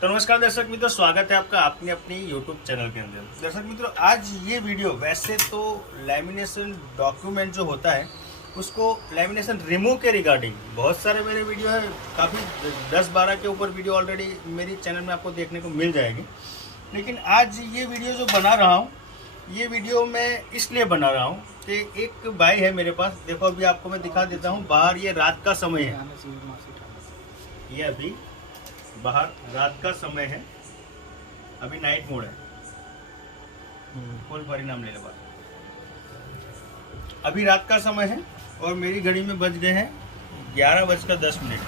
तो नमस्कार दर्शक मित्रों, स्वागत है आपका अपने अपनी YouTube चैनल के अंदर। दर्शक मित्रों, आज ये वीडियो वैसे तो लैमिनेशन डॉक्यूमेंट जो होता है उसको लैमिनेशन रिमूव के रिगार्डिंग बहुत सारे मेरे वीडियो है, काफ़ी 10-12 के ऊपर वीडियो ऑलरेडी मेरी चैनल में आपको देखने को मिल जाएगी। लेकिन आज ये वीडियो जो बना रहा हूँ, ये वीडियो मैं इसलिए बना रहा हूँ कि एक भाई है मेरे पास। देखो अभी आपको मैं दिखा देता हूँ, बाहर ये रात का समय है, ये अभी बाहर रात का समय है, अभी नाइट मोड है, फुल परिणाम ले लो। अभी रात का समय है और मेरी घड़ी में बज गए हैं 11:10।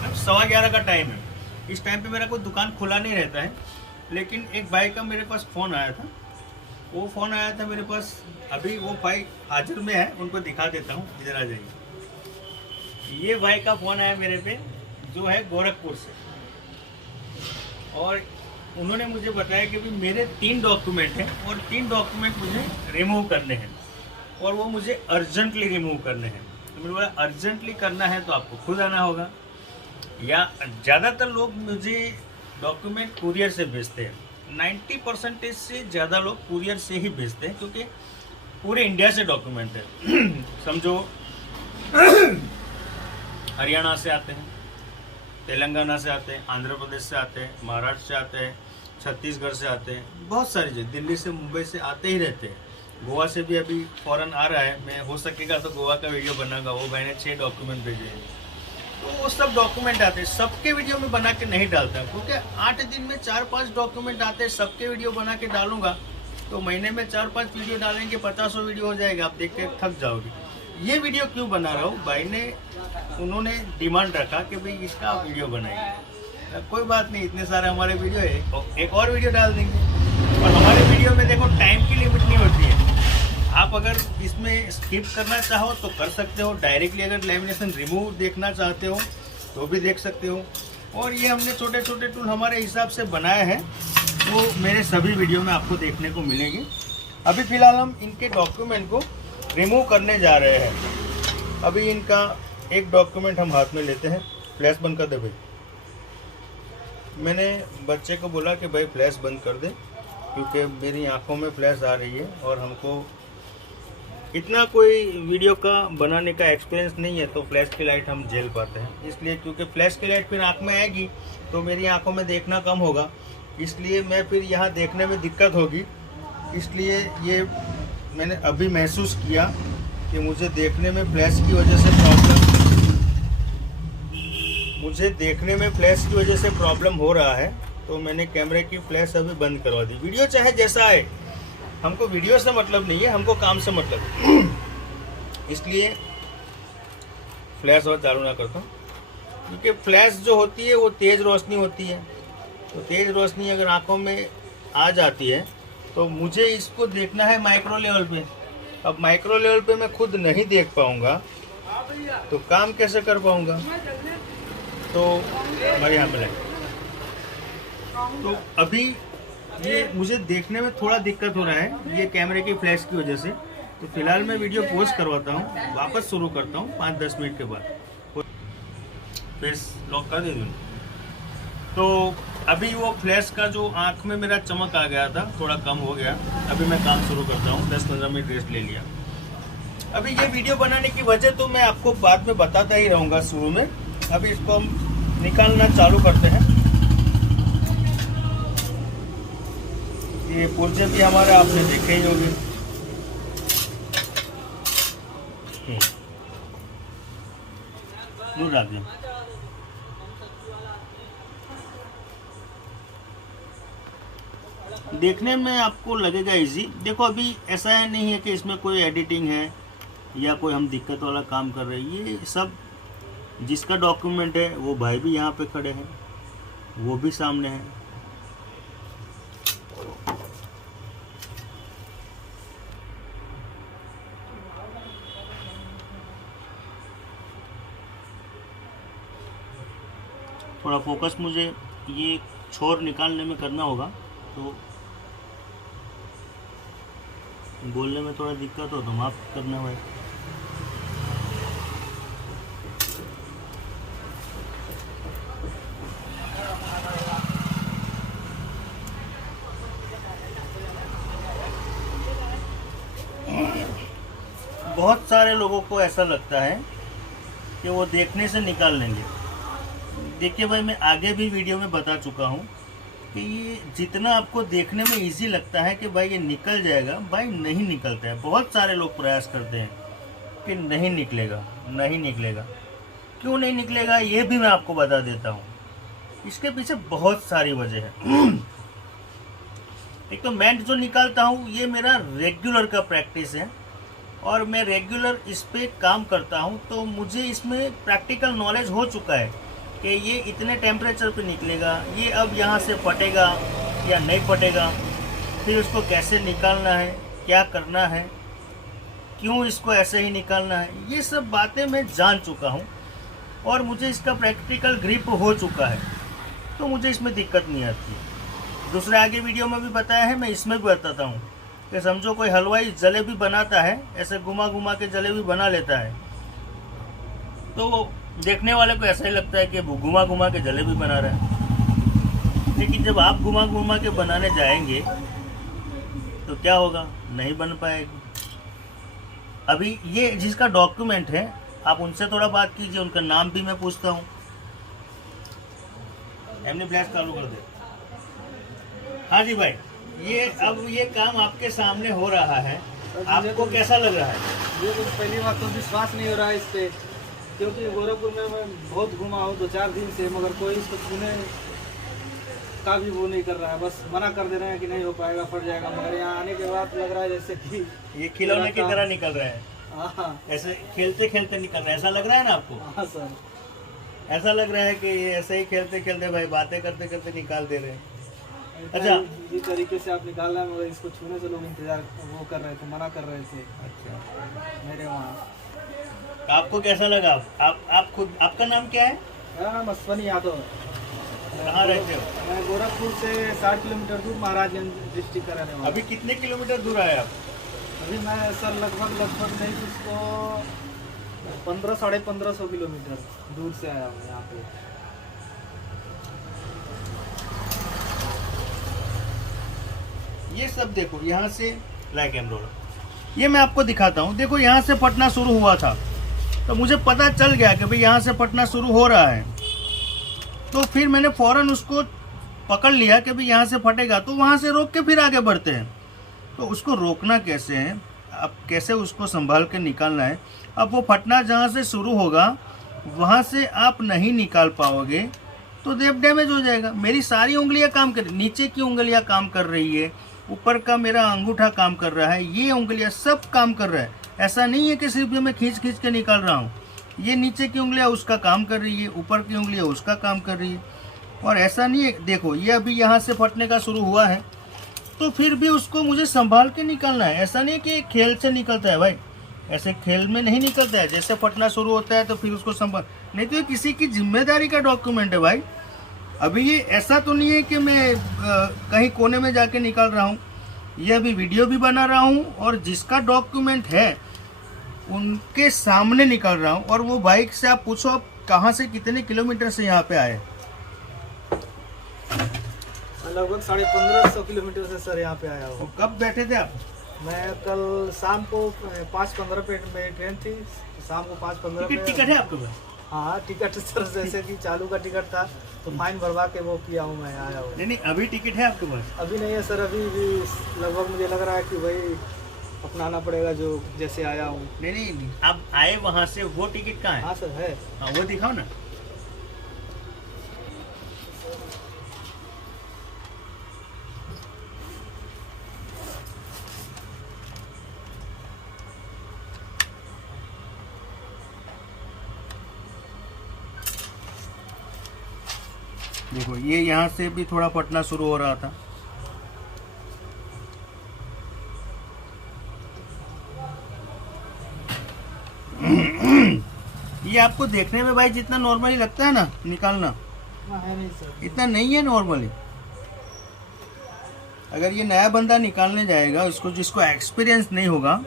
अब 11:15 का टाइम है। इस टाइम पे मेरा कोई दुकान खुला नहीं रहता है, लेकिन एक भाई का मेरे पास फ़ोन आया था। वो फ़ोन आया था मेरे पास, अभी वो भाई हाजिर में है, उनको दिखा देता हूँ, इधर आ जाइए। ये भाई का फ़ोन आया मेरे पे, जो है गोरखपुर से, और उन्होंने मुझे बताया कि भी मेरे 3 डॉक्यूमेंट हैं और 3 डॉक्यूमेंट मुझे रिमूव करने हैं और वो मुझे अर्जेंटली रिमूव करने हैं। तो मैंने बोला अर्जेंटली करना है तो आपको खुद आना होगा, या ज़्यादातर लोग मुझे डॉक्यूमेंट कुरियर से भेजते हैं। 90% से ज़्यादा लोग कुरियर से ही भेजते हैं, क्योंकि पूरे इंडिया से डॉक्यूमेंट है। समझो हरियाणा से आते हैं, तेलंगाना से आते हैं, आंध्र प्रदेश से आते हैं, महाराष्ट्र से आते हैं, छत्तीसगढ़ से आते हैं, बहुत सारी जगह, दिल्ली से मुंबई से आते ही रहते हैं। गोवा से भी अभी फ़ौरन आ रहा है, मैं हो सकेगा तो गोवा का वीडियो बनाऊंगा। वो भाई ने 6 डॉक्यूमेंट भेजे हैं, तो वो सब डॉक्यूमेंट आते हैं। सबके वीडियो में बना के नहीं डालता, क्योंकि 8 दिन में 4-5 डॉक्यूमेंट आते हैं। सबके वीडियो बना के डालूंगा तो महीने में 4-5 वीडियो डालेंगे, 50 वीडियो हो जाएगा, आप देख के थक जाओगे। ये वीडियो क्यों बना रहा हूँ, भाई ने उन्होंने डिमांड रखा कि भाई इसका वीडियो बनाएंगे। कोई बात नहीं, इतने सारे हमारे वीडियो है, एक और वीडियो डाल देंगे। और हमारे वीडियो में देखो टाइम की लिमिट नहीं होती है। आप अगर इसमें स्किप करना चाहो तो कर सकते हो, डायरेक्टली अगर लैमिनेशन रिमूव देखना चाहते हो तो भी देख सकते हो। और ये हमने छोटे छोटे टूल हमारे हिसाब से बनाए हैं, वो मेरे सभी वीडियो में आपको देखने को मिलेंगे। अभी फ़िलहाल हम इनके डॉक्यूमेंट को रिमूव करने जा रहे हैं। अभी इनका एक डॉक्यूमेंट हम हाथ में लेते हैं। फ्लैश बंद कर दे भाई। मैंने बच्चे को बोला कि भाई फ्लैश बंद कर दे, क्योंकि मेरी आंखों में फ्लैश आ रही है और हमको इतना कोई वीडियो का बनाने का एक्सपीरियंस नहीं है, तो फ्लैश की लाइट हम झेल पाते हैं। इसलिए क्योंकि फ्लैश की लाइट फिर आँख में आएगी तो मेरी आँखों में देखना कम होगा, इसलिए मैं फिर यहाँ देखने में दिक्कत होगी। इसलिए ये मैंने अभी महसूस किया कि मुझे देखने में फ्लैश की वजह से प्रॉब्लम हो रहा है, तो मैंने कैमरे की फ्लैश अभी बंद करवा दी। वीडियो चाहे जैसा आए, हमको वीडियो से मतलब नहीं है, हमको काम से मतलब है। इसलिए फ्लैश और चालू ना करता हूँ, क्योंकि फ्लैश जो होती है वो तेज़ रोशनी होती है, तो तेज़ रोशनी अगर आँखों में आ जाती है तो मुझे इसको देखना है माइक्रो लेवल पे। अब माइक्रो लेवल पे मैं खुद नहीं देख पाऊंगा तो काम कैसे कर पाऊंगा, तो हमारे यहाँ पे तो अभी ये मुझे देखने में थोड़ा दिक्कत हो रहा है, ये कैमरे की फ्लैश की वजह से। तो फिलहाल मैं वीडियो पॉज करवाता हूँ, वापस शुरू करता हूँ 5-10 मिनट के बाद। फेस लॉक कर दे दूँ। तो अभी वो फ्लैश का जो आँख में मेरा चमक आ गया था, थोड़ा कम हो गया। अभी मैं काम शुरू करता हूँ, 10-15 मिनट रेस्ट ले लिया। अभी ये वीडियो बनाने की वजह तो मैं आपको बाद में बताता ही रहूँगा शुरू में। अभी इसको हम निकालना चालू करते हैं। ये पुर्जे भी हमारा आपने देखे ही होंगे। दूर डाल दें। देखने में आपको लगेगा इजी। देखो अभी ऐसा है नहीं है कि इसमें कोई एडिटिंग है या कोई हम दिक्कत वाला काम कर रहे हैं। ये सब जिसका डॉक्यूमेंट है वो भाई भी यहाँ पे खड़े हैं, वो भी सामने हैं। थोड़ा फोकस मुझे ये छोर निकालने में करना होगा, तो बोलने में थोड़ा दिक्कत हो तो माफ़ करना भाई। बहुत सारे लोगों को ऐसा लगता है कि वो देखने से निकाल लेंगे। देखिए भाई, मैं आगे भी वीडियो में बता चुका हूँ कि ये जितना आपको देखने में इजी लगता है कि भाई ये निकल जाएगा, भाई नहीं निकलता है। बहुत सारे लोग प्रयास करते हैं कि नहीं निकलेगा, नहीं निकलेगा। क्यों नहीं निकलेगा ये भी मैं आपको बता देता हूँ। इसके पीछे बहुत सारी वजह है। एक तो मैं जो निकालता हूँ ये मेरा रेगुलर का प्रैक्टिस है और मैं रेगुलर इस पे काम करता हूँ, तो मुझे इसमें प्रैक्टिकल नॉलेज हो चुका है कि ये इतने टेम्परेचर पे निकलेगा, ये अब यहाँ से फटेगा या नहीं फटेगा, फिर उसको कैसे निकालना है, क्या करना है, क्यों इसको ऐसे ही निकालना है, ये सब बातें मैं जान चुका हूँ और मुझे इसका प्रैक्टिकल ग्रिप हो चुका है, तो मुझे इसमें दिक्कत नहीं आती। दूसरे आगे वीडियो में भी बताया है, मैं इसमें भी बताता हूँ कि समझो कोई हलवाई जलेबी बनाता है, ऐसे घुमा घुमा के जलेबी बना लेता है, तो देखने वाले को ऐसा ही लगता है कि वो घुमा घुमा के जलेबी बना रहा है। लेकिन जब आप घुमा घुमा के बनाने जाएंगे तो क्या होगा, नहीं बन पाएगी। अभी ये जिसका डॉक्यूमेंट है, आप उनसे थोड़ा बात कीजिए, उनका नाम भी मैं पूछता हूँ। एमनी ब्लैक चालू कर दे। हाँ जी भाई, ये अब ये काम आपके सामने हो रहा है, आपको कैसा लग रहा है? ये तो पहली बात तो विश्वास नहीं हो रहा है इस पे, क्योंकि गोरखपुर में मैं बहुत घुमा हूँ 2-4 दिन से, मगर कोई इसको छूने का भी वो नहीं कर रहा है। बस मना कर दे रहे हैं कि नहीं हो पाएगा, फट जाएगा। मगर यहाँ आने के बाद लग रहा है जैसे कि ये खिलौने की तरह निकल रहा है। हाँ, ऐसे खेलते खेलते निकल रहा है, ऐसा लग रहा है ना आपको? हाँ सर, ऐसा लग रहा है कि ये ऐसे ही खेलते खेलते भाई बातें करते करते निकाल दे रहे हैं। अच्छा, इस तरीके से आप निकाल रहे हैं, मगर इसको छूने से लोग इंतजार वो कर रहे थे, मना कर रहे थे। अच्छा, मेरे वहाँ आपको कैसा लगा? आप खुद, आपका नाम क्या है? मेरा नाम अश्वनी यादव है। कहाँ रहते हो? मैं गोरखपुर से 60 किलोमीटर दूर महाराजगंज डिस्ट्रिक्ट का रहने वाला। अभी कितने किलोमीटर दूर आए आप? अभी मैं सर लगभग नहीं कुछ तो 1500-1550 किलोमीटर दूर से आया हूँ यहाँ पे। ये सब देखो, यहाँ से लाइक एमरोल, ये मैं आपको दिखाता हूँ। देखो, यहाँ से फटना शुरू हुआ था, तो मुझे पता चल गया कि भाई यहाँ से फटना शुरू हो रहा है, तो फिर मैंने फौरन उसको पकड़ लिया कि भाई यहाँ से फटेगा, तो वहाँ से रोक के फिर आगे बढ़ते हैं। तो उसको रोकना कैसे है, अब कैसे उसको संभाल के निकालना है। अब वो फटना जहाँ से शुरू होगा वहाँ से आप नहीं निकाल पाओगे तो डैमेज हो जाएगा। मेरी सारी उंगलियाँ काम कर, नीचे की उंगलियाँ काम कर रही है, ऊपर का मेरा अंगूठा काम कर रहा है, ये उंगलियाँ सब काम कर रहा है। ऐसा नहीं है कि सिर्फ मैं खींच खींच के निकाल रहा हूँ। ये नीचे की उंगलियाँ उसका काम कर रही है, ऊपर की उंगलियाँ उसका काम कर रही है। और ऐसा नहीं है, देखो ये अभी यहाँ से फटने का शुरू हुआ है, तो फिर भी उसको मुझे संभाल के निकालना है। ऐसा नहीं कि खेल से निकलता है भाई, ऐसे खेल में नहीं निकलता है। जैसे फटना शुरू होता है तो फिर उसको संभाल, नहीं तो ये किसी की जिम्मेदारी का डॉक्यूमेंट है भाई। अभी ये ऐसा तो नहीं है कि मैं कहीं कोने में जाके निकाल रहा हूँ, ये अभी वीडियो भी बना रहा हूँ और जिसका डॉक्यूमेंट है उनके सामने निकाल रहा हूँ। और वो बाइक से आप पूछो आप कहाँ से कितने किलोमीटर से यहाँ पे आए? लगभग 1550 किलोमीटर से सर यहाँ पे आया हूँ। कब बैठे थे आप? मैं कल शाम को 5:15 पे मेरी ट्रेन थी, शाम को 5:15 पे। टिकट है आपके पास? हाँ टिकट सर, जैसे कि चालू का टिकट था तो फाइन भरवा के वो किया हूँ, मैं आया हूँ। नहीं, अभी टिकट है आपके पास? अभी नहीं है सर, अभी भी लगभग मुझे लग रहा है कि भाई अपनाना पड़ेगा जो जैसे आया हूँ। नहीं, आप आए वहाँ से, वो टिकट कहाँ है? हाँ सर है। हाँ वो दिखाओ ना। देखो ये यहाँ से भी थोड़ा फटना शुरू हो रहा था। ये आपको देखने में भाई जितना नॉर्मली लगता है ना निकालना, है नहीं सर, इतना नहीं है नॉर्मली। अगर ये नया बंदा निकालने जाएगा, उसको जिसको एक्सपीरियंस नहीं होगा,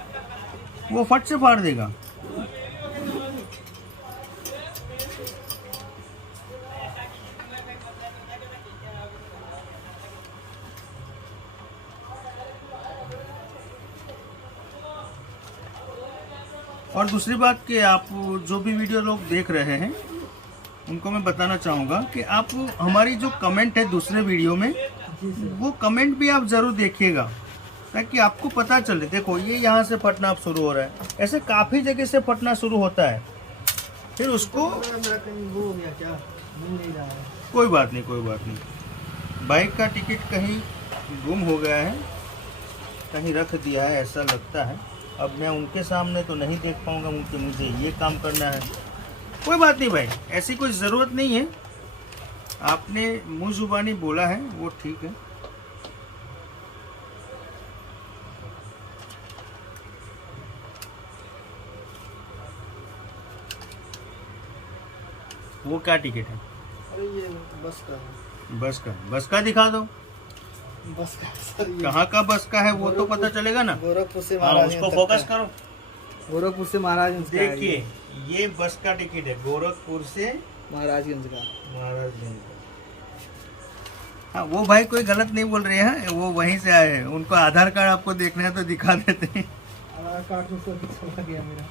वो फट से फाड़ देगा। और दूसरी बात कि आप जो भी वीडियो लोग देख रहे हैं उनको मैं बताना चाहूँगा कि आप हमारी जो कमेंट है दूसरे वीडियो में वो कमेंट भी आप ज़रूर देखिएगा, ताकि आपको पता चले। देखो ये यहाँ से फटना अब शुरू हो रहा है, ऐसे काफ़ी जगह से फटना शुरू होता है, फिर उसको मेरा कहीं वो हो गया क्या, मिल नहीं रहा है। कोई बात नहीं, कोई बात नहीं। बाइक का टिकट कहीं गुम हो गया है, कहीं रख दिया है ऐसा लगता है। अब मैं उनके सामने तो नहीं देख पाऊँगा, मुझे ये काम करना है। कोई बात नहीं भाई, ऐसी कोई ज़रूरत नहीं है। आपने मुँह जुबानी बोला है वो ठीक है। वो क्या टिकट है? अरे ये बस का है। बस का दिखा दो। बस का सर, ये कहाँ का बस का है वो तो पता चलेगा ना। गोरखपुर से हाँ, महाराज उसको फोकस करो। गोरखपुर से महाराजगंज का है ये। देखिए ये बस का टिकट है गोरखपुर से महाराजगंज का। महाराजगंज। हाँ वो भाई कोई गलत नहीं बोल रहे हैं, वो वहीं से आए हैं। उनको आधार कार्ड आपको देखना है तो दिखा देते हैं। आधार कार्ड तो सब चला गया मेरा।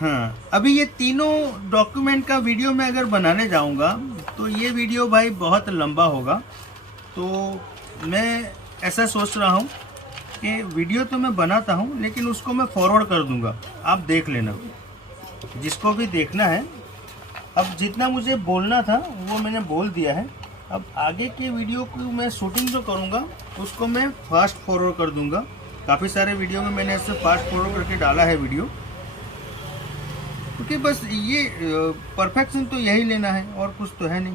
हाँ अभी ये तीनों डॉक्यूमेंट का वीडियो मैं अगर बनाने जाऊंगा तो ये वीडियो भाई बहुत लंबा होगा। तो मैं ऐसा सोच रहा हूँ कि वीडियो तो मैं बनाता हूँ लेकिन उसको मैं फॉरवर्ड कर दूंगा, आप देख लेना जिसको भी देखना है। अब जितना मुझे बोलना था वो मैंने बोल दिया है। अब आगे के वीडियो को मैं शूटिंग जो करूँगा उसको मैं फास्ट फॉरवर्ड कर दूंगा। काफ़ी सारे वीडियो में मैंने ऐसे फास्ट फॉरवर्ड करके डाला है वीडियो, क्योंकि बस ये परफेक्शन तो यही लेना है और कुछ तो है नहीं।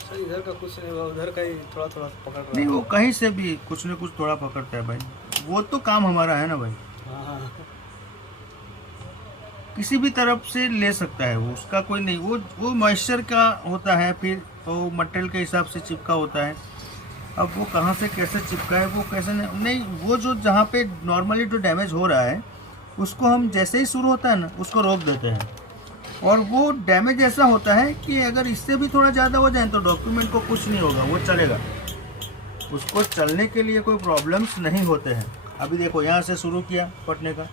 सर इधर का कुछ नहीं हुआ, उधर का ही थोड़ा थोड़ा पकड़ रहा नहीं है। वो कहीं से भी कुछ न कुछ थोड़ा पकड़ता है भाई, वो तो काम हमारा है ना भाई। हाँ किसी भी तरफ से ले सकता है वो, उसका कोई नहीं। वो मॉइस्चर का होता है, फिर वो मटेरियल के हिसाब से चिपका होता है। अब वो कहाँ से कैसे चिपका है वो कैसे नहीं वो जो जहाँ पे नॉर्मली जो डैमेज हो रहा है उसको हम जैसे ही शुरू होता है ना उसको रोक देते हैं। और वो डैमेज ऐसा होता है कि अगर इससे भी थोड़ा ज़्यादा हो जाए तो डॉक्यूमेंट को कुछ नहीं होगा, वो चलेगा। उसको चलने के लिए कोई प्रॉब्लम्स नहीं होते हैं। अभी देखो यहाँ से शुरू किया फटने का,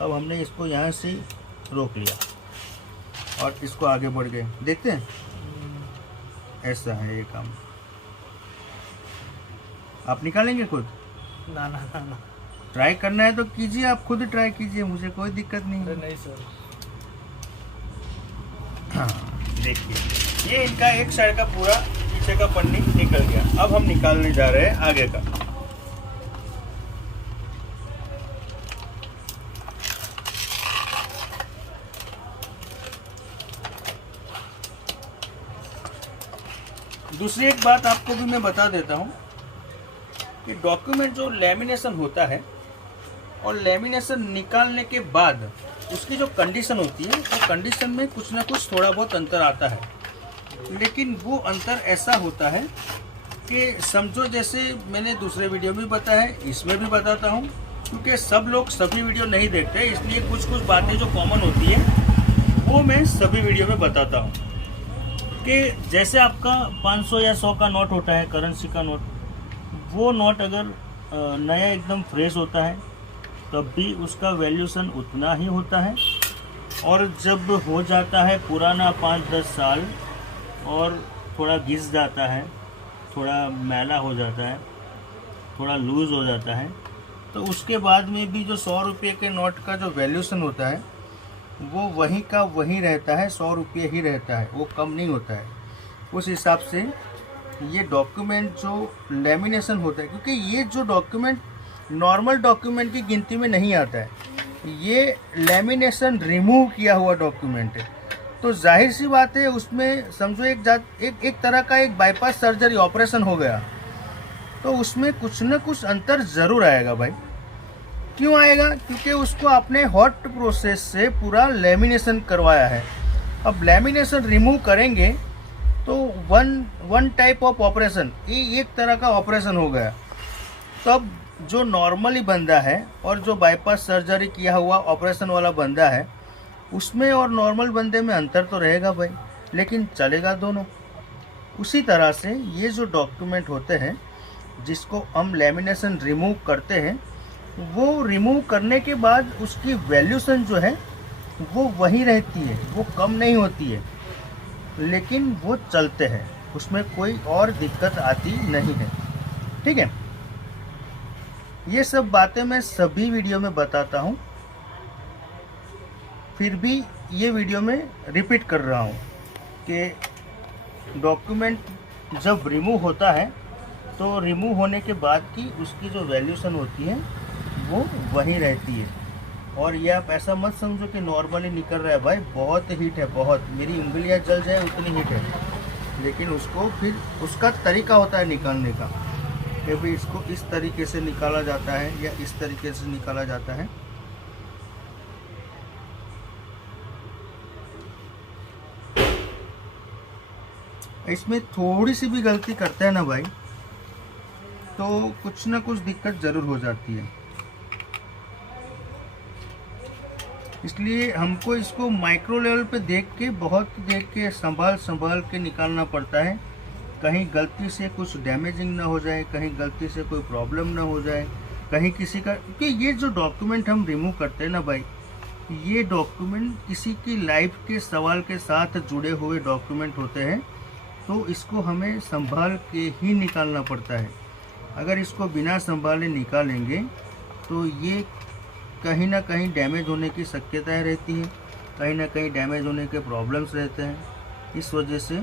अब हमने इसको यहाँ से रोक लिया और इसको आगे बढ़ गए। देखते हैं ऐसा है ये काम। आप निकालेंगे खुद? ना ना ना ना। ट्राई करना है तो कीजिए, आप खुद ट्राई कीजिए, मुझे कोई दिक्कत नहीं अरे है। नहीं सर। हाँ देखिए ये इनका एक साइड का पूरा पीछे का पन्नी निकल गया। अब हम निकालने जा रहे हैं आगे का। दूसरी एक बात आपको भी मैं बता देता हूँ कि डॉक्यूमेंट जो लेमिनेशन होता है और लेमिनेशन निकालने के बाद उसकी जो कंडीशन होती है वो कंडीशन में कुछ ना कुछ थोड़ा बहुत अंतर आता है। लेकिन वो अंतर ऐसा होता है कि समझो, जैसे मैंने दूसरे वीडियो में बताया है इसमें भी बताता हूँ, क्योंकि सब लोग सभी वीडियो नहीं देखते, इसलिए कुछ कुछ बातें जो कॉमन होती है वो मैं सभी वीडियो में बताता हूँ। कि जैसे आपका 500 या 100 का नोट होता है, करेंसी का नोट, वो नोट अगर नया एकदम फ्रेश होता है तब भी उसका वैल्यूशन उतना ही होता है। और जब हो जाता है पुराना 5-10 साल और थोड़ा घिस जाता है, थोड़ा मैला हो जाता है, थोड़ा लूज़ हो जाता है, तो उसके बाद में भी जो 100 रुपये के नोट का जो वैल्यूशन होता है वो वहीं का वहीं रहता है, 100 रुपये ही रहता है, वो कम नहीं होता है। उस हिसाब से ये डॉक्यूमेंट जो लेमिनेशन होता है, क्योंकि ये जो डॉक्यूमेंट नॉर्मल डॉक्यूमेंट की गिनती में नहीं आता है, ये लेमिनेशन रिमूव किया हुआ डॉक्यूमेंट है। तो जाहिर सी बात है उसमें समझो एक तरह का एक बाईपास सर्जरी ऑपरेशन हो गया, तो उसमें कुछ न कुछ अंतर ज़रूर आएगा भाई। क्यों आएगा? क्योंकि उसको आपने हॉट प्रोसेस से पूरा लेमिनेशन करवाया है। अब लेमिनेशन रिमूव करेंगे तो वन टाइप ऑफ ऑपरेशन, ये एक तरह का ऑपरेशन हो गया। तब जो नॉर्मली बंदा है और जो बाईपास सर्जरी किया हुआ ऑपरेशन वाला बंदा है, उसमें और नॉर्मल बंदे में अंतर तो रहेगा भाई, लेकिन चलेगा दोनों। उसी तरह से ये जो डॉक्यूमेंट होते हैं जिसको हम लेमिनेशन रिमूव करते हैं, वो रिमूव करने के बाद उसकी वैल्यूशन जो है वो वही रहती है, वो कम नहीं होती है, लेकिन वो चलते हैं, उसमें कोई और दिक्कत आती नहीं है। ठीक है, ये सब बातें मैं सभी वीडियो में बताता हूँ, फिर भी ये वीडियो में रिपीट कर रहा हूँ कि डॉक्यूमेंट जब रिमूव होता है तो रिमूव होने के बाद की उसकी जो वैल्यूशन होती है वो वही रहती है। और ये आप ऐसा मत समझो कि नॉर्मली निकल रहा है भाई, बहुत हीट है, बहुत, मेरी उंगलियां जल जाए उतनी हीट है, लेकिन उसको फिर उसका तरीका होता है निकालने का कि भाई इसको इस तरीके से निकाला जाता है या इस तरीके से निकाला जाता है। इसमें थोड़ी सी भी गलती करते हैं ना भाई तो कुछ ना कुछ दिक्कत ज़रूर हो जाती है। इसलिए हमको इसको माइक्रो लेवल पे देख के संभाल के निकालना पड़ता है, कहीं गलती से कुछ डैमेजिंग ना हो जाए, कहीं गलती से कोई प्रॉब्लम ना हो जाए, कहीं किसी का, क्योंकि ये जो डॉक्यूमेंट हम रिमूव करते हैं ना भाई, ये डॉक्यूमेंट किसी की लाइफ के सवाल के साथ जुड़े हुए डॉक्यूमेंट होते हैं, तो इसको हमें संभाल के ही निकालना पड़ता है। अगर इसको बिना संभाले निकालेंगे तो ये कहीं ना कहीं डैमेज होने की शक्यताएं रहती हैं, कहीं ना कहीं डैमेज होने के प्रॉब्लम्स रहते हैं। इस वजह से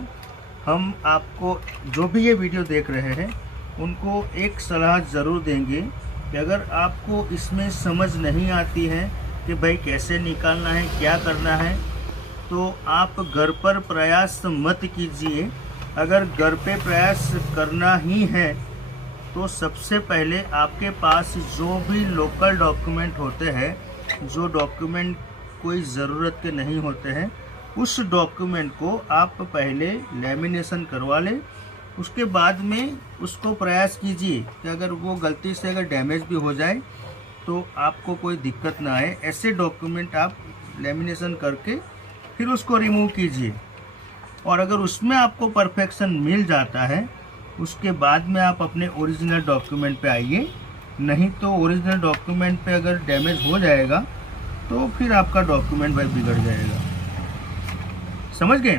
हम आपको जो भी ये वीडियो देख रहे हैं उनको एक सलाह ज़रूर देंगे कि अगर आपको इसमें समझ नहीं आती है कि भाई कैसे निकालना है, क्या करना है, तो आप घर पर प्रयास मत कीजिए। अगर घर पे प्रयास करना ही है तो सबसे पहले आपके पास जो भी लोकल डॉक्यूमेंट होते हैं, जो डॉक्यूमेंट कोई ज़रूरत के नहीं होते हैं, उस डॉक्यूमेंट को आप पहले लेमिनेशन करवा लें। उसके बाद में उसको प्रयास कीजिए कि अगर वो गलती से अगर डैमेज भी हो जाए तो आपको कोई दिक्कत ना आए। ऐसे डॉक्यूमेंट आप लेमिनेशन करके फिर उसको रिमूव कीजिए, और अगर उसमें आपको परफेक्शन मिल जाता है उसके बाद में आप अपने ओरिजिनल डॉक्यूमेंट पे आइए। नहीं तो ओरिजिनल डॉक्यूमेंट पे अगर डैमेज हो जाएगा तो फिर आपका डॉक्यूमेंट भाई बिगड़ जाएगा। समझ गए?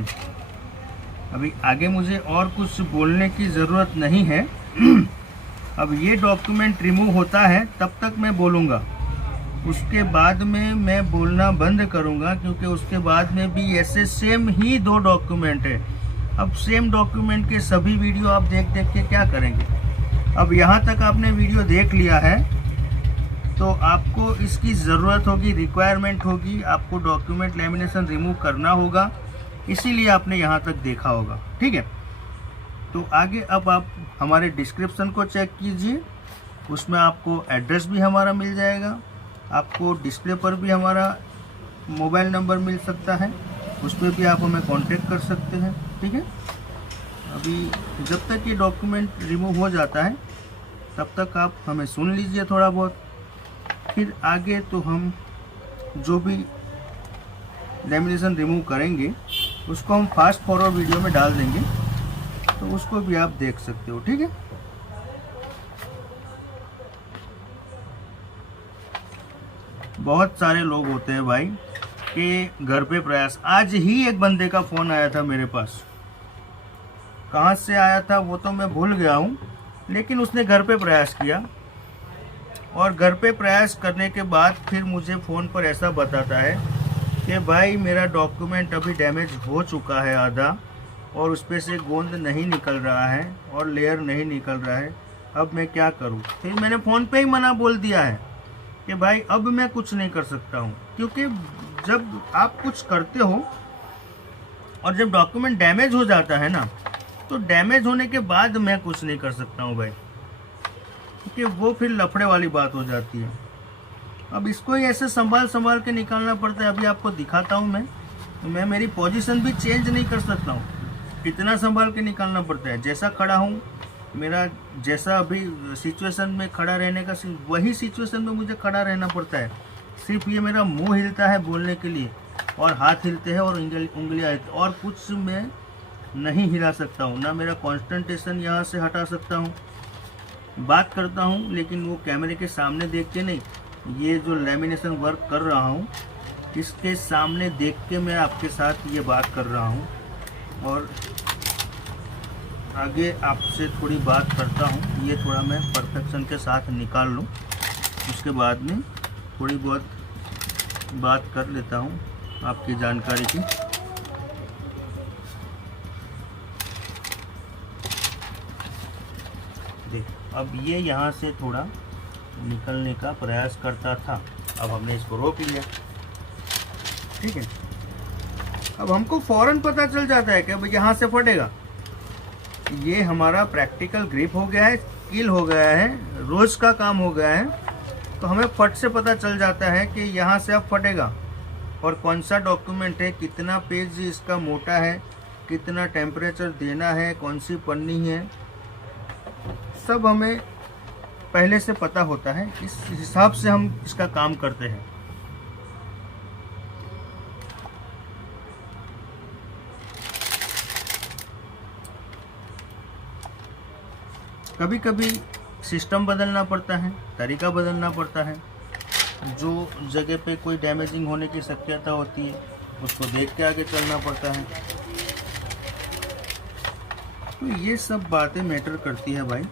अभी आगे मुझे और कुछ बोलने की ज़रूरत नहीं है। अब ये डॉक्यूमेंट रिमूव होता है तब तक मैं बोलूँगा, उसके बाद में मैं बोलना बंद करूँगा, क्योंकि उसके बाद में भी ऐसे सेम ही 2 डॉक्यूमेंट है। अब सेम डॉक्यूमेंट के सभी वीडियो आप देख के क्या करेंगे? अब यहाँ तक आपने वीडियो देख लिया है तो आपको इसकी ज़रूरत होगी, रिक्वायरमेंट होगी, आपको डॉक्यूमेंट लेमिनेशन रिमूव करना होगा, इसीलिए आपने यहाँ तक देखा होगा। ठीक है, तो आगे अब आप हमारे डिस्क्रिप्शन को चेक कीजिए, उसमें आपको एड्रेस भी हमारा मिल जाएगा, आपको डिस्प्ले पर भी हमारा मोबाइल नंबर मिल सकता है, उस पर भी आप हमें कांटेक्ट कर सकते हैं। ठीक है, अभी जब तक ये डॉक्यूमेंट रिमूव हो जाता है तब तक आप हमें सुन लीजिए थोड़ा बहुत, फिर आगे तो हम जो भी लेमिनेशन रिमूव करेंगे उसको हम फास्ट फॉरवर्ड वीडियो में डाल देंगे, तो उसको भी आप देख सकते हो। ठीक है, बहुत सारे लोग होते हैं भाई कि घर पे प्रयास। आज ही एक बंदे का फ़ोन आया था मेरे पास, कहाँ से आया था वो तो मैं भूल गया हूँ, लेकिन उसने घर पे प्रयास किया, और घर पे प्रयास करने के बाद फिर मुझे फ़ोन पर ऐसा बताता है कि भाई मेरा डॉक्यूमेंट अभी डैमेज हो चुका है आधा, और उस पर से गोंद नहीं निकल रहा है और लेयर नहीं निकल रहा है, अब मैं क्या करूँ? फिर मैंने फ़ोन पे ही मना बोल दिया है कि भाई अब मैं कुछ नहीं कर सकता हूँ, क्योंकि जब आप कुछ करते हो और जब डॉक्यूमेंट डैमेज हो जाता है ना, तो डैमेज होने के बाद मैं कुछ नहीं कर सकता हूँ भाई, क्योंकि वो फिर लफड़े वाली बात हो जाती है। अब इसको ही ऐसे संभाल के निकालना पड़ता है। अभी आपको दिखाता हूँ मैं, तो मैं मेरी पोजीशन भी चेंज नहीं कर सकता हूँ, इतना संभाल के निकालना पड़ता है। जैसा खड़ा हूँ मेरा जैसा अभी सिचुएशन में खड़ा रहने का वही सिचुएशन में मुझे खड़ा रहना पड़ता है। सिर्फ ये मेरा मुंह हिलता है बोलने के लिए और हाथ हिलते हैं और उंगलियां हिलती, और कुछ मैं नहीं हिला सकता हूँ, ना मेरा कंसंट्रेशन यहाँ से हटा सकता हूँ। बात करता हूँ लेकिन वो कैमरे के सामने देख के नहीं, ये जो लेमिनेशन वर्क कर रहा हूँ इसके सामने देख के मैं आपके साथ ये बात कर रहा हूँ। और आगे आपसे थोड़ी बात करता हूँ, ये थोड़ा मैं परफेक्शन के साथ निकाल लूँ, उसके बाद में थोड़ी बहुत बात कर लेता हूँ आपकी जानकारी की। देख, अब ये यहाँ से थोड़ा निकलने का प्रयास करता था, अब हमने इसको रोक लिया। ठीक है, अब हमको फौरन पता चल जाता है कि अब यहाँ से फटेगा। ये हमारा प्रैक्टिकल ग्रिप हो गया है, स्किल हो गया है, रोज का काम हो गया है, तो हमें फट से पता चल जाता है कि यहाँ से अब फटेगा। और कौन सा डॉक्यूमेंट है, कितना पेज इसका मोटा है, कितना टेम्परेचर देना है, कौन सी पन्नी है, सब हमें पहले से पता होता है। इस हिसाब से हम इसका काम करते हैं। कभी कभी सिस्टम बदलना पड़ता है, तरीका बदलना पड़ता है। जो जगह पे कोई डैमेजिंग होने की शक्यता होती है उसको देख के आगे चलना पड़ता है। तो ये सब बातें मैटर करती है भाई।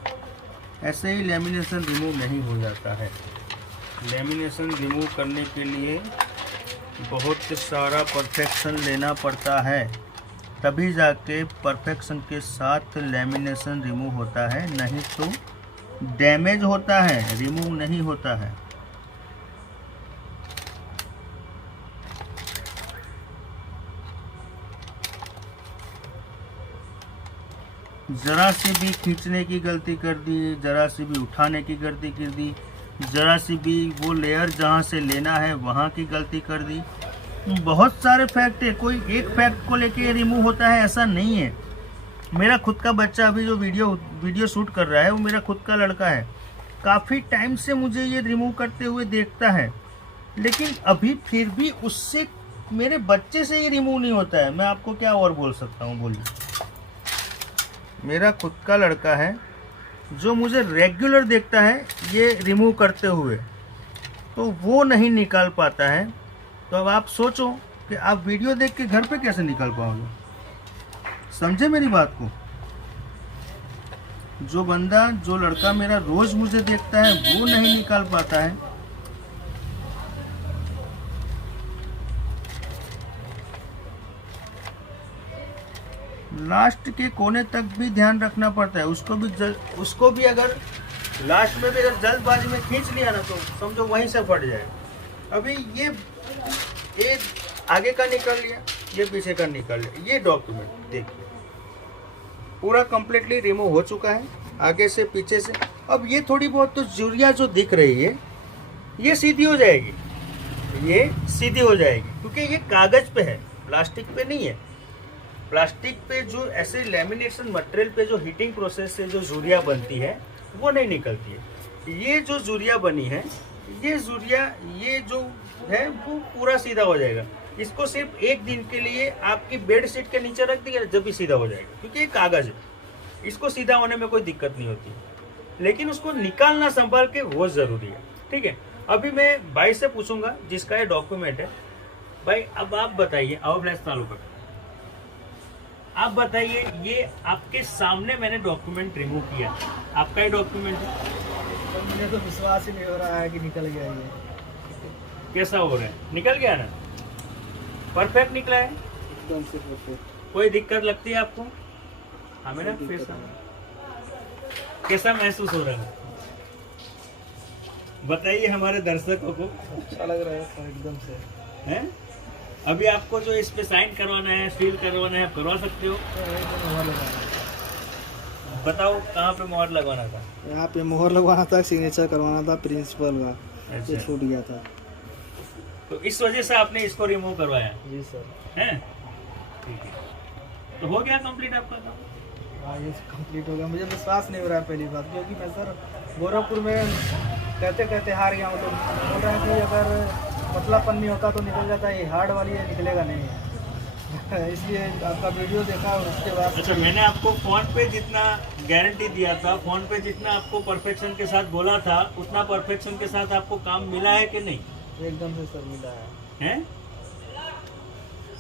ऐसे ही लेमिनेशन रिमूव नहीं हो जाता है। लेमिनेशन रिमूव करने के लिए बहुत सारा परफेक्शन लेना पड़ता है, तभी जाके परफेक्शन के साथ लेमिनेशन रिमूव होता है, नहीं तो डैमेज होता है, रिमूव नहीं होता है। ज़रा सी भी खींचने की गलती कर दी, ज़रा सी भी उठाने की गलती कर दी, ज़रा सी भी वो लेयर जहाँ से लेना है वहाँ की गलती कर दी। बहुत सारे फैक्ट है, कोई एक फैक्ट को लेके रिमूव होता है ऐसा नहीं है। मेरा खुद का बच्चा अभी जो वीडियो शूट कर रहा है वो मेरा खुद का लड़का है। काफ़ी टाइम से मुझे ये रिमूव करते हुए देखता है, लेकिन अभी फिर भी उससे, मेरे बच्चे से ये रिमूव नहीं होता है। मैं आपको क्या और बोल सकता हूँ, बोलिए। मेरा खुद का लड़का है जो मुझे रेगुलर देखता है ये रिमूव करते हुए, तो वो नहीं निकाल पाता है। तो अब आप सोचो कि आप वीडियो देख के घर पे कैसे निकाल पाओगे। समझे मेरी बात को। जो बंदा, जो लड़का मेरा रोज मुझे देखता है वो नहीं निकाल पाता है। लास्ट के कोने तक भी ध्यान रखना पड़ता है। उसको भी अगर लास्ट में भी अगर जल्दबाजी में खींच लिया ना तो समझो वहीं से फट जाए। अभी ये आगे का निकल लिया, ये पीछे का निकल लिया। ये डॉक्यूमेंट देखिए पूरा कंप्लीटली रिमूव हो चुका है, आगे से पीछे से। अब ये थोड़ी बहुत तो झुर्रियाँ जो दिख रही है ये सीधी हो जाएगी, ये सीधी हो जाएगी, क्योंकि ये कागज पे है, प्लास्टिक पे नहीं है। प्लास्टिक पे जो ऐसे लेमिनेशन मटेरियल पे जो हीटिंग प्रोसेस से जो झुर्रियाँ बनती है वो नहीं निकलती है। ये जो झुर्रियाँ बनी है, ये झुर्रियाँ, ये जो है वो पूरा सीधा हो जाएगा। इसको सिर्फ एक दिन के लिए आपकी बेड शीट के नीचे रख दिया जब भी सीधा हो जाएगा, क्योंकि ये कागज है, इसको सीधा होने में कोई दिक्कत नहीं होती, लेकिन उसको निकालना संभाल के वो जरूरी है। ठीक है, अभी मैं भाई से पूछूंगा जिसका ये डॉक्यूमेंट है। भाई अब आप बताइए, आओ फ्लैश चालू कर, आप बताइए, ये आपके सामने मैंने डॉक्यूमेंट रिमूव किया, आपका ही डॉक्यूमेंट है। तो मुझे तो विश्वास ही नहीं हो रहा है कि निकल गया ये। कैसा हो रहा है? निकल गया ना, परफेक्ट निकला है, एकदम से परफेक्ट। कोई दिक्कत लगती है आपको? हमें ना कैसा महसूस हो रहा है बताइए हमारे दर्शकों को। अच्छा लग रहा है सर, एकदम से हैं? अभी आपको जो इस पे साइन करवाना है, सील करवाना है, आप करवा सकते हो। बताओ कहाँ पे मोहर लगवाना था? यहाँ पे मोहर लगवाना था, सिग्नेचर करवाना था प्रिंसिपल का, अच्छा। ये छूट गया था, तो इस वजह से आपने इसको रिमूव करवाया जी सर। है? ठीक है, तो हो गया कंप्लीट आपका काम। हाँ ये कंप्लीट हो गया। मुझे विश्वास नहीं हो रहा है पहली बात, क्योंकि मैं सर गोरखपुर में कहते कहते हार गया हूँ। तो बोल रहे हैं कि अगर पतलापन नहीं होता तो निकल जाता है, ये हार्ड वाली है निकलेगा नहीं है। इसलिए आपका वीडियो देखा और उसके बाद अच्छा, मैंने आपको फोन पे जितना गारंटी दिया था, फोन पे जितना आपको परफेक्शन के साथ बोला था, उतना परफेक्शन के साथ आपको काम मिला है कि नहीं? एकदम से सर मिला है। हैं?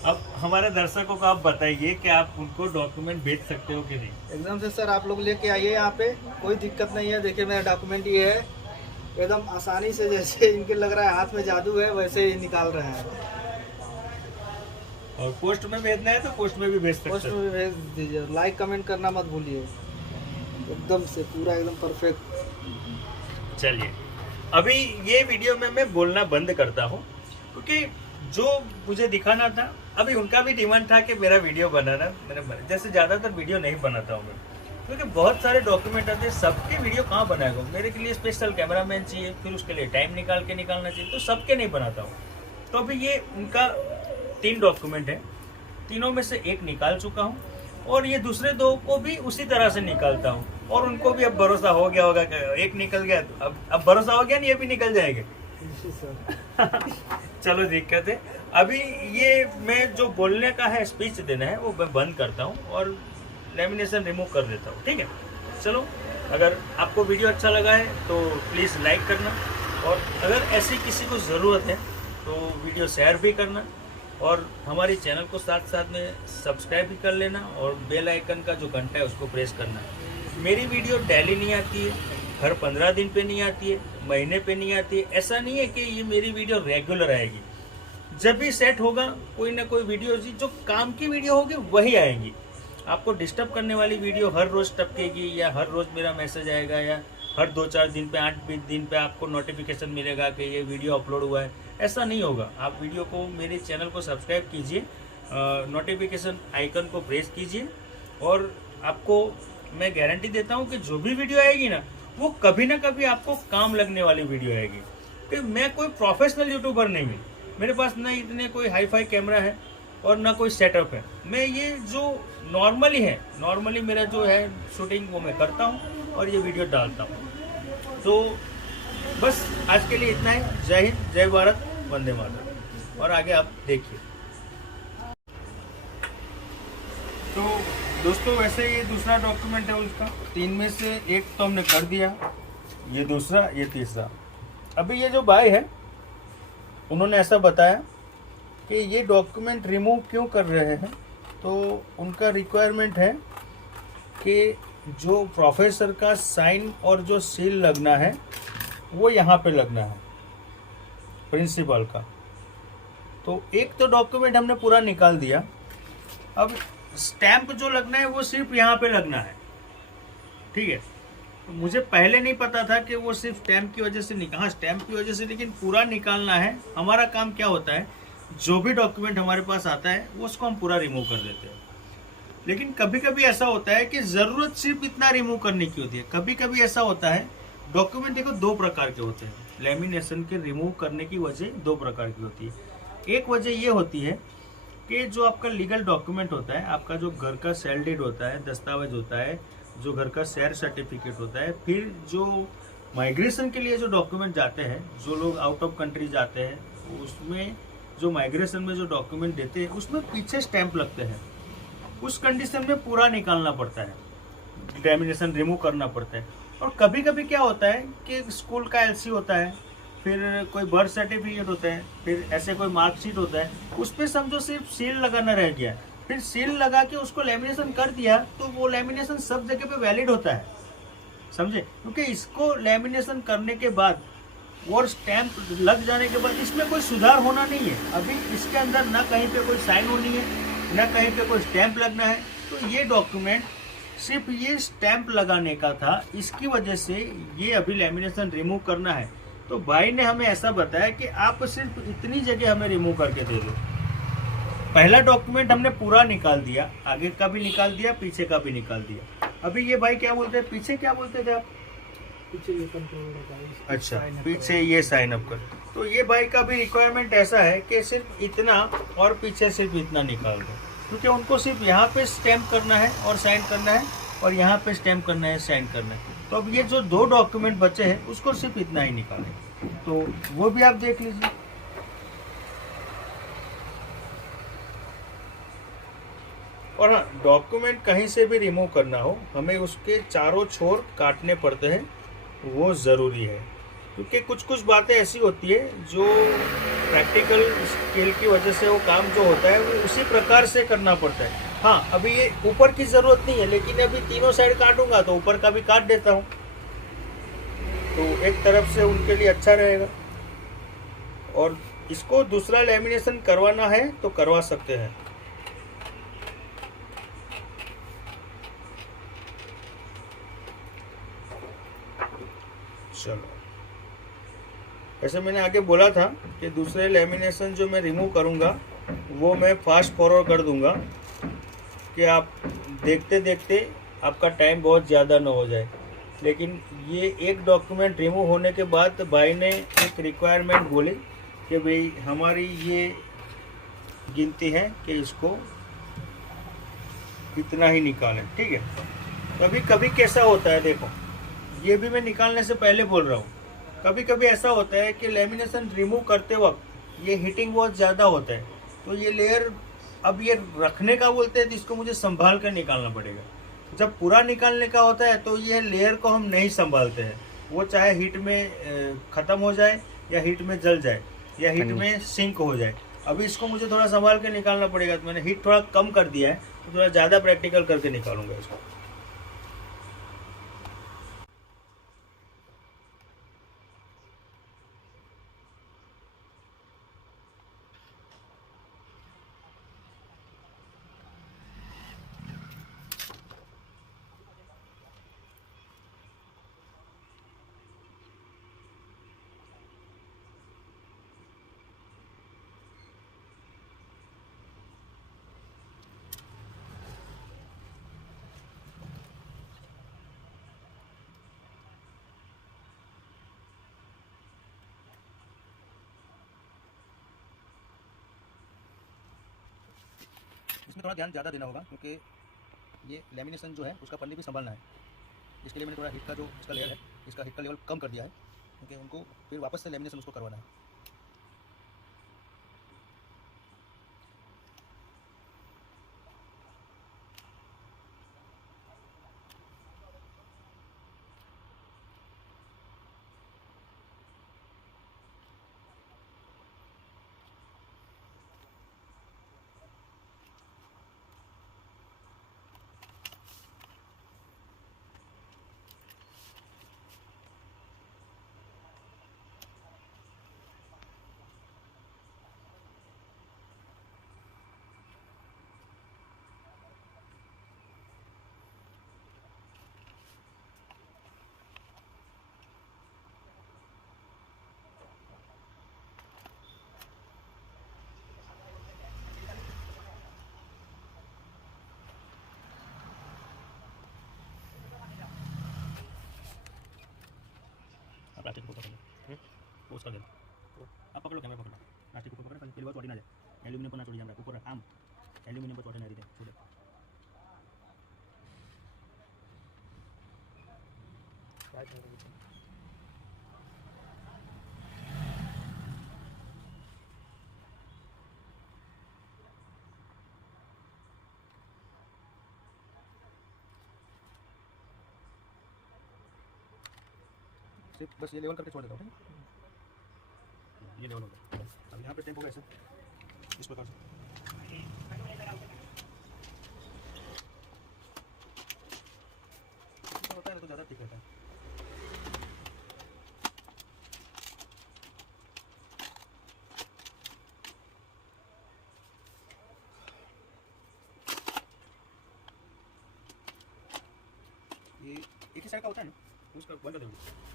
अब हमारे दर्शकों को आप बताइए कि आप उनको डॉक्यूमेंट भेज सकते हो कि नहीं? एकदम से सर आप लोग लेके आइए यहाँ पे, कोई दिक्कत नहीं है। देखिए मेरा डॉक्यूमेंट ये है, एकदम आसानी से, जैसे इनके लग रहा है हाथ में जादू है वैसे ही निकाल रहे हैं। और पोस्ट में भेजना है तो पोस्ट में भी भेज पोस्ट सकते में हो। भी भेज दीजिए। लाइक कमेंट करना मत भूलिए। एकदम से पूरा एकदम परफेक्ट। चलिए, अभी ये वीडियो में मैं बोलना बंद करता हूँ, क्योंकि जो मुझे दिखाना था, अभी उनका भी डिमांड था कि मेरा वीडियो बनाना। मैंने जैसे ज़्यादातर वीडियो नहीं बनाता हूँ मैं, क्योंकि बहुत सारे डॉक्यूमेंट आते हैं, सबके वीडियो कहाँ बनाएगा। मेरे के लिए स्पेशल कैमरामैन चाहिए, फिर उसके लिए टाइम निकाल के निकालना चाहिए, तो सबके नहीं बनाता हूँ। तो अभी ये उनका 3 डॉक्यूमेंट है, तीनों में से एक निकाल चुका हूँ, और ये दूसरे 2 को भी उसी तरह से निकालता हूँ, और उनको भी अब भरोसा हो गया होगा कि एक निकल गया, तो अब भरोसा हो गया नहीं, ये भी निकल जाएंगे। चलो दिक्कत है। अभी ये मैं जो बोलने का है, स्पीच देना है, वो मैं बंद करता हूँ और लेमिनेशन रिमूव कर देता हूँ, ठीक है? चलो, अगर आपको वीडियो अच्छा लगा है तो प्लीज़ लाइक करना, और अगर ऐसी किसी को ज़रूरत है तो वीडियो शेयर भी करना, और हमारे चैनल को साथ साथ में सब्सक्राइब भी कर लेना, और बेल आइकन का जो घंटा है उसको प्रेस करना। मेरी वीडियो डेली नहीं आती है, हर 15 दिन पे नहीं आती है, महीने पे नहीं आती है। ऐसा नहीं है कि ये मेरी वीडियो रेगुलर आएगी। जब भी सेट होगा कोई ना कोई वीडियो, जो काम की वीडियो होगी वही आएगी। आपको डिस्टर्ब करने वाली वीडियो हर रोज़ टपकेगी, या हर रोज़ मेरा मैसेज आएगा, या हर 2-4 दिन पे, 8 दिन पे आपको नोटिफिकेशन मिलेगा कि ये वीडियो अपलोड हुआ है। ऐसा नहीं होगा। आप वीडियो को, मेरे चैनल को सब्सक्राइब कीजिए, नोटिफिकेशन आइकन को प्रेस कीजिए, और आपको मैं गारंटी देता हूँ कि जो भी वीडियो आएगी ना, वो कभी ना कभी आपको काम लगने वाली वीडियो आएगी। कि मैं कोई प्रोफेशनल यूट्यूबर नहीं हूँ, मेरे पास ना इतने कोई हाई फाई कैमरा है और ना कोई सेटअप है। मैं ये जो नॉर्मली मेरा जो है शूटिंग, वो मैं करता हूँ और ये वीडियो डालता हूँ। तो बस आज के लिए इतना ही। जय हिंद, जय भारत, वंदे मातरम। और आगे आप देखिए। तो दोस्तों, वैसे ये दूसरा डॉक्यूमेंट है उसका, 3 में से एक तो हमने कर दिया, ये दूसरा, ये तीसरा। अभी ये जो भाई है, उन्होंने ऐसा बताया कि ये डॉक्यूमेंट रिमूव क्यों कर रहे हैं। तो उनका रिक्वायरमेंट है कि जो प्रोफेसर का साइन और जो सील लगना है वो यहाँ पे लगना है, प्रिंसिपल का। तो एक तो डॉक्यूमेंट हमने पूरा निकाल दिया। अब स्टैंप जो लगना है वो सिर्फ यहाँ पे लगना है, ठीक है? तो मुझे पहले नहीं पता था कि वो सिर्फ स्टैंप की वजह से हाँ, स्टैंप की वजह से, लेकिन पूरा निकालना है। हमारा काम क्या होता है, जो भी डॉक्यूमेंट हमारे पास आता है वो उसको हम पूरा रिमूव कर देते हैं। लेकिन कभी कभी ऐसा होता है कि ज़रूरत सिर्फ इतना रिमूव करने की होती है। कभी कभी ऐसा होता है, डॉक्यूमेंट देखो 2 प्रकार के होते हैं। लेमिनेशन के रिमूव करने की वजह 2 प्रकार की होती है। एक वजह ये होती है कि जो आपका लीगल डॉक्यूमेंट होता है, आपका जो घर का सेल डीड होता है, दस्तावेज होता है, जो घर का शेयर सर्टिफिकेट होता है, फिर जो माइग्रेशन के लिए जो डॉक्यूमेंट जाते हैं, जो लोग आउट ऑफ कंट्री जाते हैं, उसमें जो माइग्रेशन में जो डॉक्यूमेंट देते हैं उसमें पीछे स्टैंप लगते हैं। उस कंडीशन में पूरा निकालना पड़ता है, लेमिनेशन रिमूव करना पड़ता है। और कभी कभी क्या होता है कि स्कूल का एलसी होता है, फिर कोई बर्थ सर्टिफिकेट होता है, फिर ऐसे कोई मार्कशीट होता है, उस पर समझो सिर्फ सील लगाना रह गया, फिर सील लगा के उसको लेमिनेशन कर दिया, तो वो लेमिनेशन सब जगह पे वैलिड होता है, समझे? क्योंकि इसको लेमिनेशन करने के बाद और स्टैंप लग जाने के बाद इसमें कोई सुधार होना नहीं है। अभी इसके अंदर ना कहीं पे कोई साइन होनी है, ना कहीं पे कोई स्टैंप लगना है। तो ये डॉक्यूमेंट सिर्फ ये स्टैंप लगाने का था, इसकी वजह से ये अभी लेमिनेशन रिमूव करना है। तो भाई ने हमें ऐसा बताया कि आप सिर्फ इतनी जगह हमें रिमूव करके दे दो। पहला डॉक्यूमेंट हमने पूरा निकाल दिया, आगे का भी निकाल दिया, पीछे का भी निकाल दिया। अभी ये भाई क्या बोलते हैं, पीछे क्या बोलते थे आप? पीछे ये कंट्रोल। अच्छा, पीछे ये साइन अप कर। तो ये भाई का भी रिक्वायरमेंट ऐसा है कि सिर्फ इतना और पीछे सिर्फ इतना निकाल दो, क्योंकि उनको सिर्फ यहाँ पे स्टैम्प करना है और साइन करना है, और यहाँ पे स्टैम्प करना है, साइन करना है। तो अब ये जो 2 डॉक्यूमेंट बचे हैं उसको सिर्फ इतना ही निकालें, तो वो भी आप देख लीजिए। और हाँ, डॉक्यूमेंट कहीं से भी रिमूव करना हो, हमें उसके चारों छोर काटने पड़ते हैं, वो ज़रूरी है। क्योंकि कुछ कुछ बातें ऐसी होती है जो प्रैक्टिकल स्किल की वजह से वो काम जो होता है वो उसी प्रकार से करना पड़ता है। हाँ, अभी ये ऊपर की ज़रूरत नहीं है, लेकिन अभी तीनों साइड काटूंगा तो ऊपर का भी काट देता हूँ, तो एक तरफ से उनके लिए अच्छा रहेगा। और इसको दूसरा लेमिनेशन करवाना है तो करवा सकते हैं। चलो, ऐसे मैंने आगे बोला था कि दूसरे लेमिनेशन जो मैं रिमूव करूँगा वो मैं फास्ट फॉरवर्ड कर दूँगा, कि आप देखते देखते आपका टाइम बहुत ज़्यादा ना हो जाए। लेकिन ये एक डॉक्यूमेंट रिमूव होने के बाद भाई ने एक रिक्वायरमेंट बोली कि भाई हमारी ये गिनती है कि इसको इतना ही निकालें, ठीक है। कभी कभी कैसा होता है, देखो ये भी मैं निकालने से पहले बोल रहा हूँ, कभी कभी ऐसा होता है कि लेमिनेशन रिमूव करते वक्त ये हीटिंग बहुत ज़्यादा होता है, तो ये लेयर अब ये रखने का बोलते हैं तो इसको मुझे संभाल कर निकालना पड़ेगा। जब पूरा निकालने का होता है तो ये लेयर को हम नहीं संभालते हैं, वो चाहे हीट में ख़त्म हो जाए या हीट में जल जाए या हीट में सिंक हो जाए। अभी इसको मुझे थोड़ा संभाल के निकालना पड़ेगा, तो मैंने हीट थोड़ा कम कर दिया है, तो थोड़ा ज़्यादा प्रैक्टिकल करके निकालूंगा इसको। इसमें थोड़ा ध्यान ज़्यादा देना होगा, क्योंकि ये लेमिनेशन जो है उसका पन्नी भी संभालना है। इसके लिए मैंने थोड़ा हीट का जो इसका लेयर है, इसका हीट का लेवल कम कर दिया है, क्योंकि उनको फिर वापस से लेमिनेशन उसको करवाना है। आप प्लास्टिक को पकड़ लो, पोस्ट कर देना। आप पकड़ लो, कैमरा पकड़ना, प्लास्टिक को पकड़, पहले बार चोटी ना जाए, एल्यूमिनियम पर ना चोटी जाए, ऊपर आम एल्यूमिनियम पर चोटी ना दे छोड़े। सिर्फ बस ये लेवल करके छोड़ देता हूँ, ये लेवल हो गया। अब यहाँ पे टेम्प होगा ऐसे, इस प्रकार से। होता है तो ज़्यादा ठीक रहता है। ये एक ही साइड का होता है ना, तो उसका बंद कर देंगे।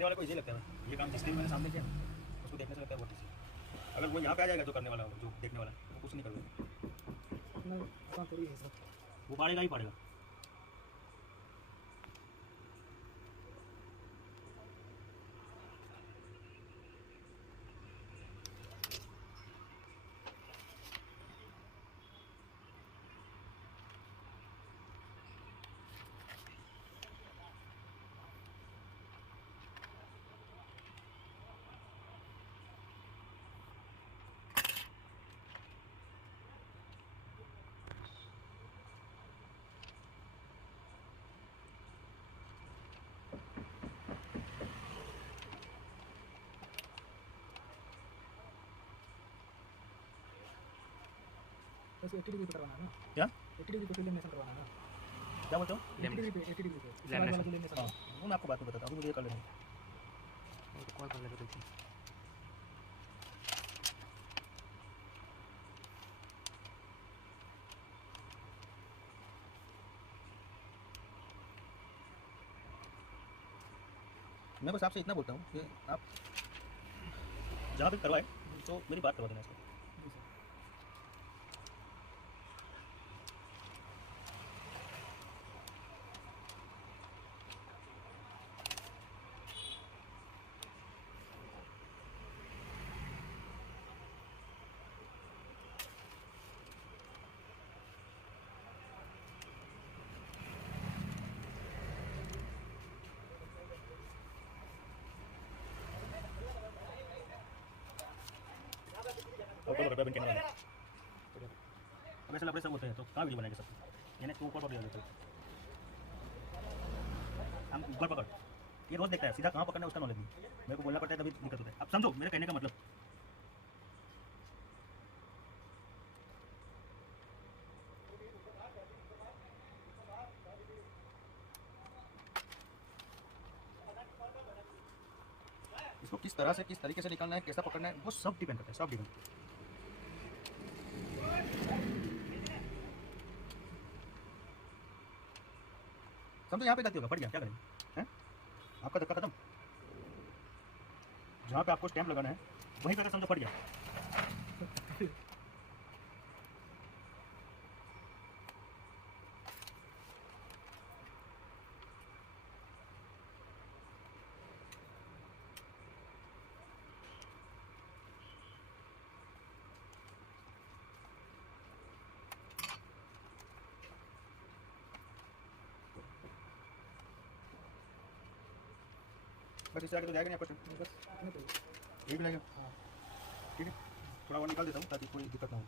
देखने वाले को इजी लगता है, ये काम जिस दिन मैंने सामने किया उसको देखने से लगता है बहुत इजी। अगर वो यहाँ पे आ जाएगा जो करने वाला हो, जो देखने वाला, वो कुछ नहीं करेगा, थोड़ी है सर। वो पड़ेगा ही पड़ेगा। वैसे 80 डिग्री पे करवाना है ना? क्या 80 डिग्री पे लेमिनेशन करवाना है ना? क्या बोलते हो? 80 डिग्री पे 80 डिग्री पे लेमिनेशन। वाला जो लेमिनेशन हाँ, वो मैं आपको बात में बताता हूँ, अभी मुझे ये कर लेना है। कॉल कर लेगा देखिए। मैं बस आपसे इतना बोलता हूँ कि आप जहाँ भी करवाए तो मेरी बात करवा देना इसको। जी सर। और तो बता कैमरा अब ऐसे लफड़े सब होते हैं तो कहाँ वीडियो बनाएंगे सब, यानी तू ऊपर पकड़ लिया हम ऊपर पकड़, ये रोज देखता है, सीधा कहाँ पकड़ना है उसका नॉलेज नहीं, मेरे को बोलना पड़ता है तभी दिक्कत होता है। अब समझो मेरे कहने का मतलब। इसको किस तरह से किस तरीके से निकालना है, कैसा पकड़ना है, वो सब डिपेंड करता है, सब डिपेंड। समझो यहाँ पे गलती होगा, फट गया, क्या करेंगे हैं? आपका धक्का खत्म, जहाँ पे आपको स्टैंप लगाना है वहीं पे समझो फट गया। बस इससे आगे तो जाएगा नहीं आपका, बस इतना तो यही भी लगेगा। हाँ। ठीक है, थोड़ा और निकाल देता हूँ ताकि कोई दिक्कत ना हो।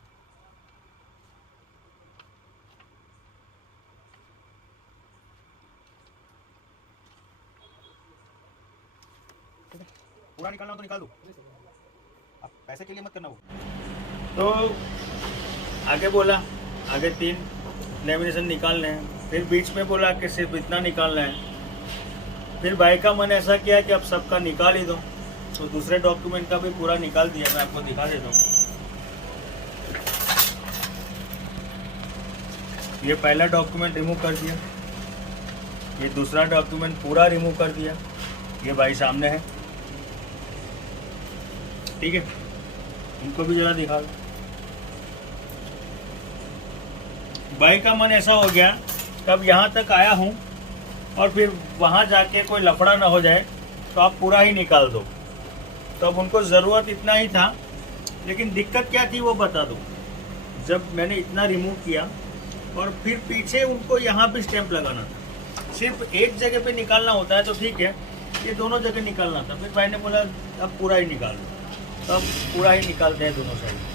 पूरा निकालना हो तो निकाल दो, आप पैसे के लिए मत करना वो। तो आगे बोला आगे 3 लेमिनेशन निकालने हैं, फिर बीच में बोला कि सिर्फ इतना निकालना है। फिर भाई का मन ऐसा किया कि अब सबका निकाल ही दो, तो दूसरे डॉक्यूमेंट का भी पूरा निकाल दिया। मैं आपको दिखा देता हूँ, ये पहला डॉक्यूमेंट रिमूव कर दिया, ये दूसरा डॉक्यूमेंट पूरा रिमूव कर दिया, ये भाई सामने है। ठीक है, इनको भी जरा दिखा दो। भाई का मन ऐसा हो गया कब यहाँ तक आया हूँ और फिर वहाँ जाके कोई लफड़ा ना हो जाए तो आप पूरा ही निकाल दो। तो अब उनको ज़रूरत इतना ही था, लेकिन दिक्कत क्या थी वो बता दो। जब मैंने इतना रिमूव किया और फिर पीछे उनको यहाँ भी स्टैंप लगाना था, सिर्फ एक जगह पे निकालना होता है तो ठीक है, ये दोनों जगह निकालना था। फिर भाई ने बोला अब पूरा ही निकाल दो, तब पूरा ही निकालते हैं दोनों साइड।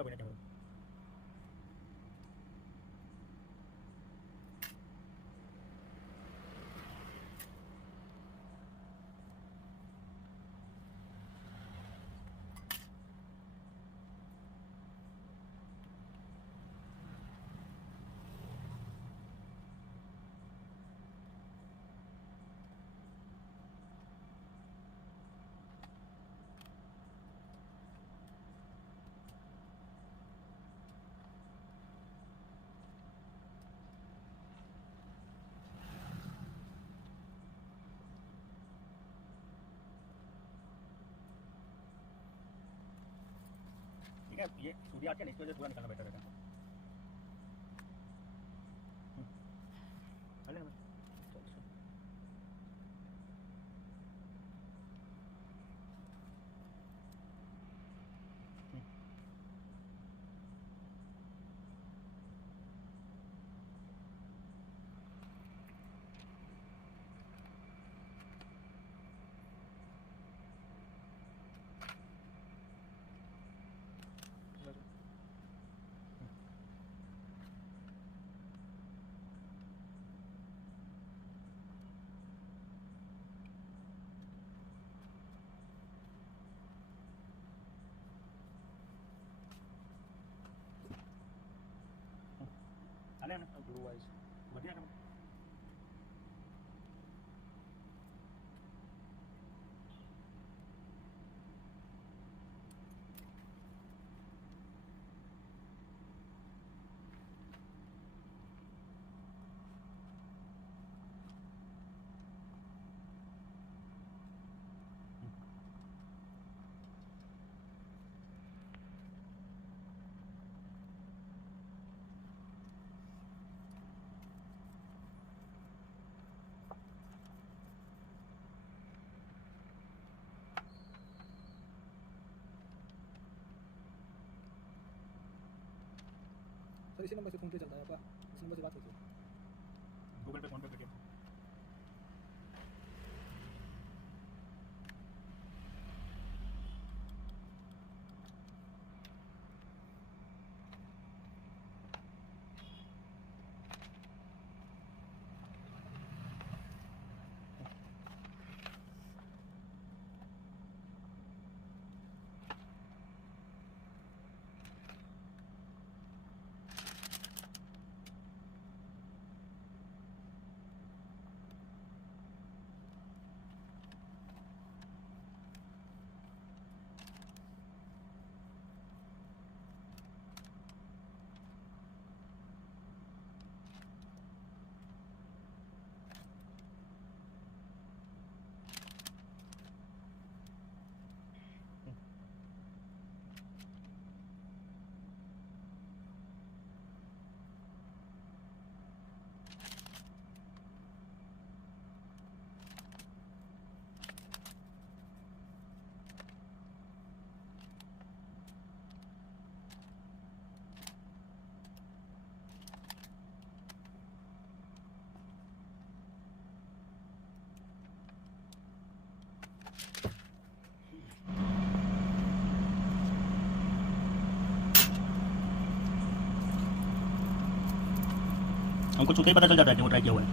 15 मिनट हो। ठीक है, ये सूर्य आके इसकी वजह से पूरा निकालना बेटर रहेगा। अरे ब्लू आइज बढ़िया काम। सर इसी नंबर से फ़ोन पे चलता है आपका, इस नंबर से बात होती है। गूगल पे, फोन पे, पेटीएम। हमको छूते ही पता चल जाता है कि वो ट्राई किया हुआ है।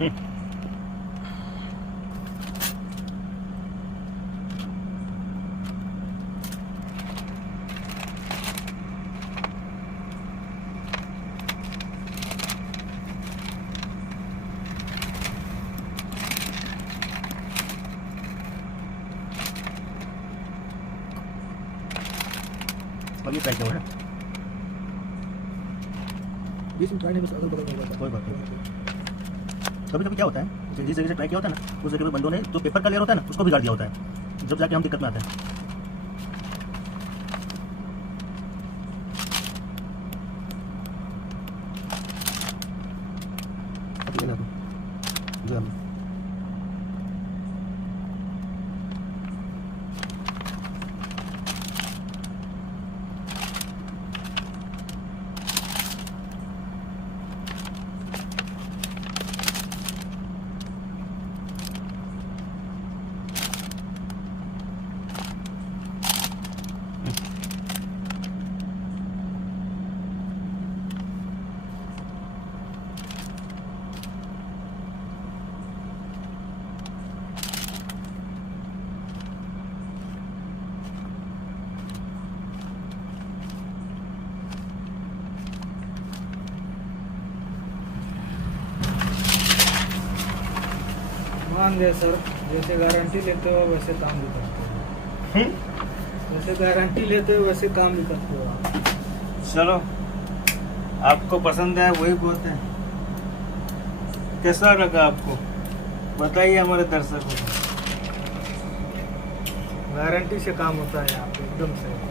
अब ये पैक हो है, बीच में ट्राई नहीं, बस अगल बगल होगा। कोई बात नहीं। कभी कभी क्या होता है, जिस जगह से ट्राई किया होता है ना, उस जगह पे बंदों ने जो पेपर का लेयर होता है ना, उसको बिगाड़ दिया होता है, जब जाके हम दिक्कत में आते हैं। अब ये ला दो, जो हम मान गए सर, जैसे गारंटी लेते हो वैसे काम भी करते हो, जैसे गारंटी लेते हो वैसे काम भी करते हो आप। चलो, आपको पसंद है वही बहुत है। कैसा लगा आपको, बताइए हमारे दर्शकों को। गारंटी से काम होता है यहाँ पे एकदम से।